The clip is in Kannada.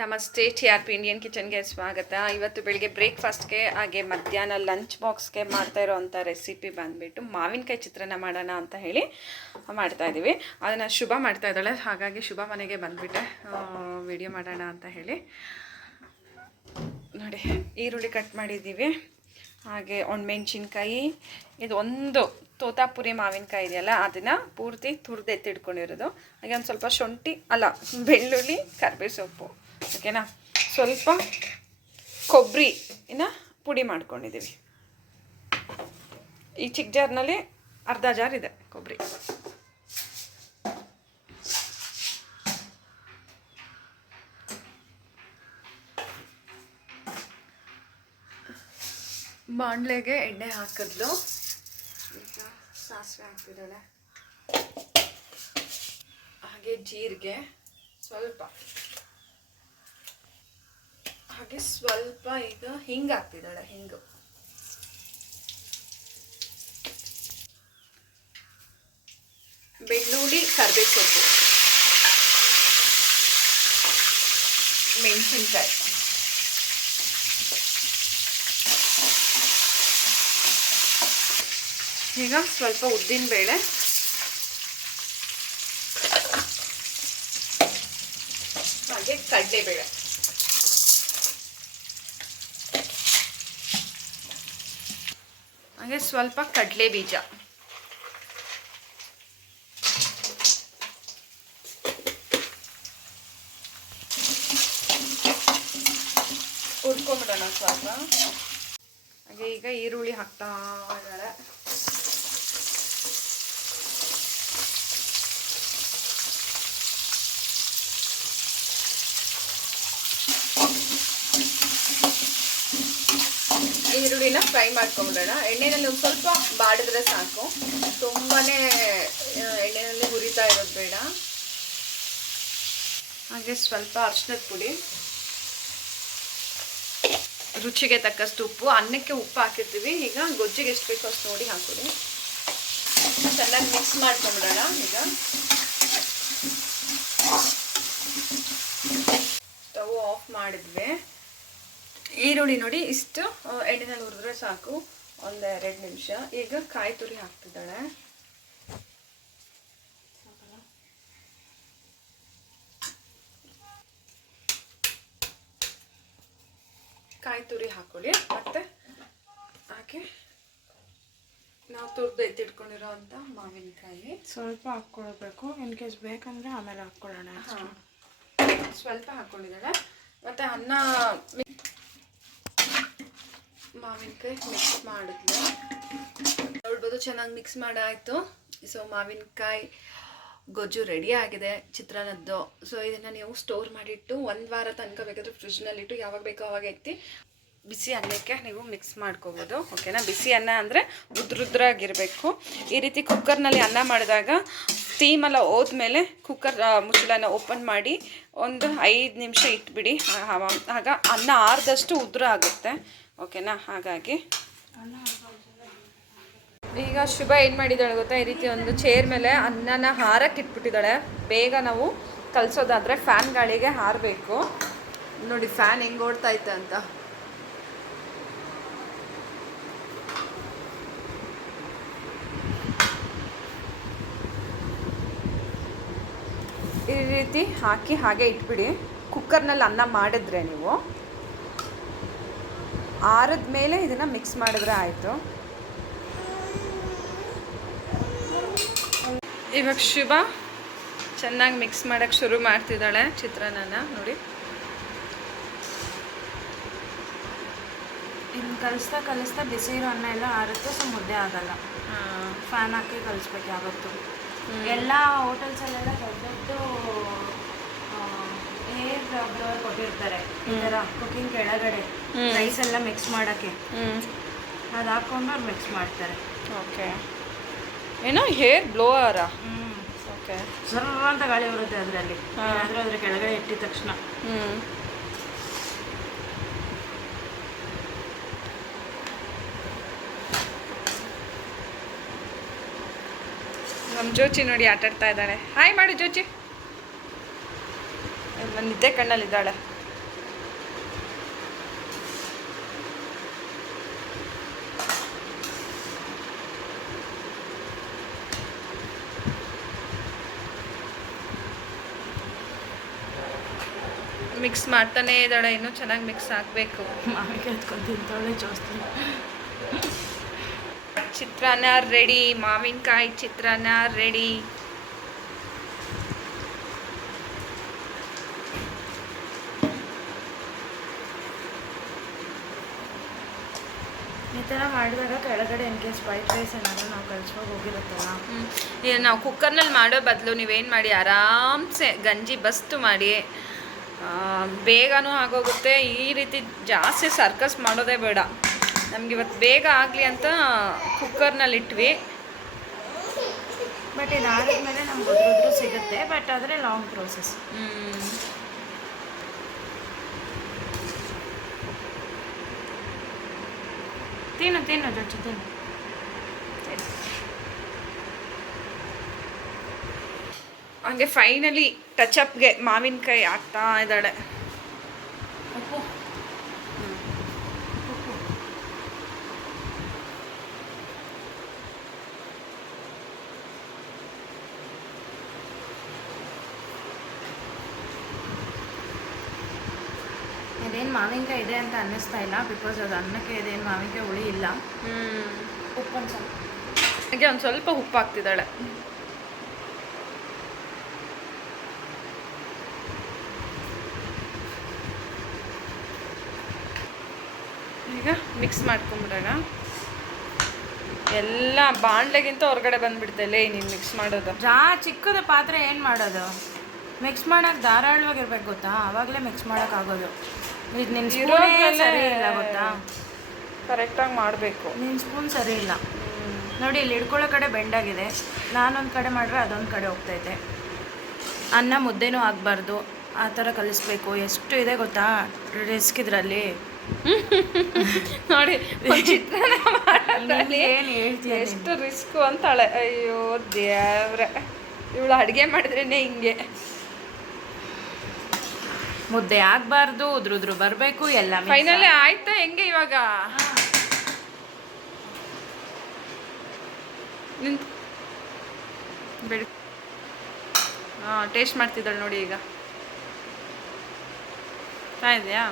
ನಮಸ್ತೆ, TRP ಇಂಡಿಯನ್ ಕಿಚನ್ಗೆ ಸ್ವಾಗತ. ಇವತ್ತು ಬೆಳಿಗ್ಗೆ ಬ್ರೇಕ್ಫಾಸ್ಟ್ಗೆ ಹಾಗೆ ಮಧ್ಯಾಹ್ನ ಲಂಚ್ ಬಾಕ್ಸ್ಗೆ ಮಾಡ್ತಾ ಇರೋವಂಥ ರೆಸಿಪಿ ಬಂದುಬಿಟ್ಟು ಮಾವಿನಕಾಯಿ ಚಿತ್ರಾನ್ನ ಮಾಡೋಣ ಅಂತ ಹೇಳಿ ಮಾಡ್ತಾಯಿದ್ದೀವಿ. ಅದನ್ನು ಶುಭ ಮಾಡ್ತಾ ಇದ್ದಾಳೆ, ಹಾಗಾಗಿ ಶುಭ ಮನೆಗೆ ಬಂದುಬಿಟ್ಟೆ ವಿಡಿಯೋ ಮಾಡೋಣ ಅಂತ ಹೇಳಿ. ನೋಡಿ, ಈರುಳ್ಳಿ ಕಟ್ ಮಾಡಿದ್ದೀವಿ, ಹಾಗೆ ಒಣಮೆಣ್ಸಿನ್ಕಾಯಿ, ಇದು ಒಂದು ತೋತಾಪುರಿ ಮಾವಿನಕಾಯಿ ಇದೆಯಲ್ಲ ಅದನ್ನು ಪೂರ್ತಿ ತುರಿದು ಎತ್ತಿಟ್ಕೊಂಡಿರೋದು, ಹಾಗೆ ಒಂದು ಸ್ವಲ್ಪ ಶುಂಠಿ ಬೆಳ್ಳುಳ್ಳಿ, ಕರಿಬೇವು ಸೊಪ್ಪು, ಓಕೆನಾ. ಸ್ವಲ್ಪ ಕೊಬ್ಬರಿನ ಪುಡಿ ಮಾಡ್ಕೊಂಡಿದ್ದೀವಿ. ಈ ಚಿಕ್ಕ ಜಾರ್ನಲ್ಲಿ ಅರ್ಧ ಜಾರ್ ಇದೆ ಕೊಬ್ಬರಿ. ಬಾಣಲೆಗೆ ಎಣ್ಣೆ ಹಾಕಿದ್ಲು, ಈಗ ಸಾಸಿವೆ ಹಾಕ್ತಿದ್ದಾಳೆ, ಹಾಗೆ ಜೀರಿಗೆ ಸ್ವಲ್ಪ, ಹಾಗೆ ಸ್ವಲ್ಪ ಈಗ ಹಿಂಗೆ ಹಾಕ್ತಿದ್ದಾಳೆ, ಹಿಂಗು, ಬೆಳ್ಳುಳ್ಳಿ, ಕರಿಬೇವು ಸೊಪ್ಪು, ಮೆಣಸಿನ್ಕಾಯಿ, ಈಗ ಸ್ವಲ್ಪ ಉದ್ದಿನಬೇಳೆ, ಹಾಗೆ ಕಡಲೆಬೇಳೆ, ಹಾಗೆ ಸ್ವಲ್ಪ ಕಡಲೆ ಬೀಜ, ಹುರ್ಕೊಂಬಿಡೋಣ ಸ್ವಲ್ಪ. ಹಾಗೆ ಈಗ ಈರುಳ್ಳಿ ಹಾಕ್ತಾ ಇದ್ದಾಳೆ. ಈರುಳ್ಳಿನ ಫ್ರೈ ಮಾಡ್ಕೊಂಬಿಡೋಣ. ಎಣ್ಣೆನಲ್ಲಿ ಒಂದು ಸ್ವಲ್ಪ ಬಾಡಿದ್ರೆ ಸಾಕು, ತುಂಬಾ ಎಣ್ಣೆಯಲ್ಲಿ ಹುರಿತಾ ಇರೋದು ಬೇಡ. ಹಾಗೆ ಸ್ವಲ್ಪ ಅರಿಶಿನದ ಪುಡಿ, ರುಚಿಗೆ ತಕ್ಕಷ್ಟು ಉಪ್ಪು, ಅನ್ನಕ್ಕೆ ಉಪ್ಪು ಹಾಕಿರ್ತೀವಿ, ಈಗ ಗೊಜ್ಜಿಗೆ ಎಷ್ಟು ಬೇಕೋ ಅಷ್ಟು ನೋಡಿ ಹಾಕೋದು. ಚೆನ್ನಾಗಿ ಮಿಕ್ಸ್ ಮಾಡ್ಕೊಂಬಿಡೋಣ. ಈಗ ಸ್ಟವ್ ಆಫ್ ಮಾಡಿದ್ವಿ. ಈರುಳ್ಳಿ ನೋಡಿ ಇಷ್ಟು ಎಣ್ಣೆನಲ್ಲಿ ಹುರಿದ್ರೆ ಸಾಕು, ಒಂದು 2 ನಿಮಿಷ. ಈಗ ಕಾಯಿ ತುರಿ ಹಾಕ್ತಿದ್ದಾಳೆ. ಕಾಯಿ ತುರಿ ಹಾಕೊಳ್ಳಿ, ಮತ್ತೆ ಹಾಗೆ ನಾವು ತುರಿದು ಎತ್ತಿಟ್ಕೊಂಡಿರೋ ಅಂಥ ಮಾವಿನಕಾಯಿ ಸ್ವಲ್ಪ ಹಾಕ್ಕೊಳ್ಬೇಕು. ಇನ್ ಕೇಸ್ ಬೇಕಂದ್ರೆ ಆಮೇಲೆ ಹಾಕ್ಕೊಳ್ಳೋಣ. ಸ್ವಲ್ಪ ಹಾಕ್ಕೊಂಡಿದ್ದಾಳೆ. ಮತ್ತು ಅನ್ನ ಮಾವಿನಕಾಯಿ ಮಿಕ್ಸ್ ಮಾಡಿದ್ಲು, ನೋಡ್ಬೋದು ಚೆನ್ನಾಗಿ ಮಿಕ್ಸ್ ಮಾಡಾಯಿತು. ಸೊ ಮಾವಿನಕಾಯಿ ಗೊಜ್ಜು ರೆಡಿ ಆಗಿದೆ ಚಿತ್ರಾನ್ನದ್ದು. ಸೊ ಇದನ್ನು ನೀವು ಸ್ಟೋರ್ ಮಾಡಿಟ್ಟು 1 ವಾರ ತನಕ ಬೇಕಾದರೆ ಫ್ರಿಜ್ನಲ್ಲಿಟ್ಟು ಯಾವಾಗ ಬೇಕೋ ಅವಾಗ ಎತ್ತಿ ಬಿಸಿ ಅನ್ನಕ್ಕೆ ನೀವು ಮಿಕ್ಸ್ ಮಾಡ್ಕೋಬೋದು, ಓಕೆನಾ. ಬಿಸಿ ಅನ್ನ ಅಂದರೆ ಉದ್ರುದ್ರಾಗಿರಬೇಕು. ಈ ರೀತಿ ಕುಕ್ಕರ್ನಲ್ಲಿ ಅನ್ನ ಮಾಡಿದಾಗ ಸ್ಟೀಮೆಲ್ಲ ಹೋದ್ಮೇಲೆ ಕುಕ್ಕರ್ ಮುಚ್ಚಳನ ಓಪನ್ ಮಾಡಿ ಒಂದು 5 ನಿಮಿಷ ಇಟ್ಬಿಡಿ, ಆಗ ಅನ್ನ ಆರ್ದಷ್ಟು ಉದ್ರ ಆಗುತ್ತೆ, ಓಕೆನಾ. ಹಾಗಾಗಿ ಈಗ ಶುಭ ಏನು ಮಾಡಿದ್ದಾಳೆ ಗೊತ್ತಾ, ಈ ರೀತಿ ಒಂದು ಚೇರ್ ಮೇಲೆ ಅನ್ನನ ಹಾರಕ್ಕೆ ಇಟ್ಬಿಟ್ಟಿದ್ದಾಳೆ. ಬೇಗ ನಾವು ಕಲಿಸೋದಾದರೆ ಫ್ಯಾನ್ ಗಾಳಿಗೆ ಹಾರಬೇಕು. ನೋಡಿ ಫ್ಯಾನ್ ಹೆಂಗೆ ಓಡ್ತಾ ಇತ್ತು ಅಂತ. ಈ ರೀತಿ ಹಾಕಿ ಹಾಗೆ ಇಟ್ಬಿಡಿ. ಕುಕ್ಕರ್ನಲ್ಲಿ ಅನ್ನ ಮಾಡಿದ್ರೆ ನೀವು ಆರಿದ ಮೇಲೆ ಇದನ್ನು ಮಿಕ್ಸ್ ಮಾಡಿದ್ರೆ ಆಯಿತು. ಇವಾಗ ಶುಭ ಚೆನ್ನಾಗಿ ಮಿಕ್ಸ್ ಮಾಡೋಕ್ಕೆ ಶುರು ಮಾಡ್ತಿದ್ದಾಳೆ ಚಿತ್ರಾನ್ನ. ನೋಡಿ, ಇನ್ನು ಕಲಿಸ್ತಾ ಬಿಸಿ ಇರೋ ಅನ್ನ ಎಲ್ಲ ಆರುತ್ತೆ, ಸೊ ಮುದ್ದೆ ಆಗಲ್ಲ. ಫ್ಯಾನ್ ಹಾಕಿ ಕಲಿಸ್ಬೇಕು ಯಾವತ್ತು. ಎಲ್ಲ ಹೋಟೆಲ್ಸಲ್ಲೆಲ್ಲ ದೊಡ್ಡ ಏರ್ ಬ್ಲೋವರ್ ಕೊಟ್ಟಿರ್ತಾರೆ, ಈ ಥರ ಕುಕ್ಕಿಂಗ್ ಕೆಳಗಡೆ ರೈಸ್ ಎಲ್ಲ ಮಿಕ್ಸ್ ಮಾಡೋಕ್ಕೆ. ಅದು ಹಾಕ್ಕೊಂಡು ಅವ್ರು ಮಿಕ್ಸ್ ಮಾಡ್ತಾರೆ. ಓಕೆ, ಏನೋ ಹೇರ್ ಬ್ಲೋವರಾ? ಓಕೆ. ಸರ್ರ ಅಂತ ಗಾಳಿ ಬರುತ್ತೆ ಅದರಲ್ಲಿ, ಏನಾದರೂ ಅದ್ರ ಕೆಳಗಡೆ ಇಟ್ಟಿದ ತಕ್ಷಣ. ನಮ್ಮ ಜೋಚಿ ನೋಡಿ ಆಟಾಡ್ತಾ ಇದ್ದಾಳೆ. ಹಾಯ್ ಮಾಡು ಜೋಚಿ. ನಿದ್ದೆ ಕಣ್ಣಲ್ಲಿದ್ದಾಳೆ. ಮಿಕ್ಸ್ ಮಾಡ್ತಾನೇ ಇದ್ದಾಳೆ, ಇನ್ನೂ ಚೆನ್ನಾಗಿ ಮಿಕ್ಸ್ ಆಗಬೇಕು. ಮಾವಿನಕಾಯಿ ಎತ್ಕೊಂಡು ತಿಂತವಳೆ ಜೋಸ್ತಿ. ಚಿತ್ರಾನ್ನ ರೆಡಿ, ಮಾವಿನಕಾಯಿ ಚಿತ್ರಾನ್ನ ರೆಡಿ. ಈ ಥರ ಮಾಡಿದಾಗ ಕೆಳಗಡೆ ಇನ್ ಕೇಸ್ ವೈಟ್ ರೈಸ್ ಏನಾದರೂ ನಾವು ಕಳ್ಸ್ಕೊಂಡು ಹೋಗಿರುತ್ತಲ್ಲ, ನಾವು ಕುಕ್ಕರ್ನಲ್ಲಿ ಮಾಡೋ ಬದಲು ನೀವೇನು ಮಾಡಿ, ಆರಾಮ್ಸೆ ಗಂಜಿ ಬಸ್ತು ಮಾಡಿ, ಬೇಗನೂ ಆಗೋಗುತ್ತೆ. ಈ ರೀತಿ ಜಾಸ್ತಿ ಸರ್ಕಸ್ ಮಾಡೋದೇ ಬೇಡ. ನಮ್ಗೆ ಇವತ್ತು ಬೇಗ ಆಗಲಿ ಅಂತ ಕುಕ್ಕರ್ನಲ್ಲಿ ಇಟ್ವಿ. ಬಟ್ ಇದಾದ್ಮೇಲೆ ನಮ್ಗೆ ಉದುರು ಸಿಗುತ್ತೆ, ಬಟ್ ಆದರೆ ಲಾಂಗ್ ಪ್ರೋಸೆಸ್. ತಿನ್ನು ತಿನ್ನು ಜೊಚ್ಚು ತಿನ್ನು. ಹಂಗೆ ಫೈನಲಿ ಟಚಪ್ಗೆ ಮಾವಿನಕಾಯಿ ಹಾಕ್ತಾ ಇದ್ದಾಳೆ. ಉಪ್ಪು ಇದೇನು ಮಾವಿನಕಾಯಿ ಇದೆ ಅಂತ ಅನ್ನಿಸ್ತಾ ಇಲ್ಲ, ಬಿಕಾಸ್ ಅದು ಅನ್ನಕ್ಕೆ ಇದೇನು ಮಾವಿನಕಾಯಿ ಹುಳಿ ಇಲ್ಲ. ಉಪ್ಪೊಂದು ಸ್ವಲ್ಪ ಹಾಗೆ ಒಂದು ಸ್ವಲ್ಪ ಉಪ್ಪು ಹಾಕ್ತಿದ್ದಾಳೆ. ಈಗ ಮಿಕ್ಸ್ ಮಾಡ್ಕೊಂಬಿಡೋಣ. ಎಲ್ಲ ಬಾಣಲೆಗಿಂತ ಹೊರಗಡೆ ಬಂದುಬಿಡ್ತಲ್ಲೇ ನೀನು ಮಿಕ್ಸ್ ಮಾಡೋದು. ಚಿಕ್ಕದ ಪಾತ್ರೆ ಏನು ಮಾಡೋದು, ಮಿಕ್ಸ್ ಮಾಡೋಕೆ ಧಾರಾಳವಾಗಿರ್ಬೇಕು ಗೊತ್ತಾ, ಆವಾಗಲೇ ಮಿಕ್ಸ್ ಮಾಡೋಕ್ಕಾಗೋದು. ಇದು ನಿನ್ನ ಸ್ಪೂನೇ ಸರಿ ಇಲ್ಲ ಗೊತ್ತಾ, ಕರೆಕ್ಟಾಗಿ ಮಾಡಬೇಕು. ನಿನ್ನ ಸ್ಪೂನ್ ಸರಿ ಇಲ್ಲ ನೋಡಿ. ಇಲ್ಲಿ ಹಿಡ್ಕೊಳ್ಳೋ ಕಡೆ ಬೆಂಡಾಗಿದೆ, ನಾನೊಂದು ಕಡೆ ಮಾಡಿದ್ರೆ ಅದೊಂದು ಕಡೆ ಹೋಗ್ತೈತೆ. ಅನ್ನ ಮುದ್ದೆನೂ ಆಗಬಾರ್ದು, ಆ ಥರ ಕಲಿಸ್ಬೇಕು. ಎಷ್ಟು ಇದೆ ಗೊತ್ತಾ ರಿಸ್ಕ್ ಇದರಲ್ಲಿ. ನೋಡಿ ಏನು ಹೇಳ್ತೀಯ, ಎಷ್ಟು ರಿಸ್ಕು ಅಂತಾಳೆ. ಅಯ್ಯೋ ದೇವ್ರೆ, ಇವಳು ಅಡುಗೆ ಮಾಡಿದ್ರೇನೆ ಹಿಂಗೆ. ಮುದ್ದೆ ಆಗಬಾರ್ದು, ಉದ್ರು ಬರಬೇಕು ಎಲ್ಲ. ಫೈನಲಿ ಆಯ್ತಾ ಹೆಂಗೆ ಇವಾಗ? ನಿಂತು ಬೆಳ ಟೇಸ್ಟ್ ಮಾಡ್ತಿದ್ದಾಳೆ ನೋಡಿ. ಈಗ ಇದೆಯಾ?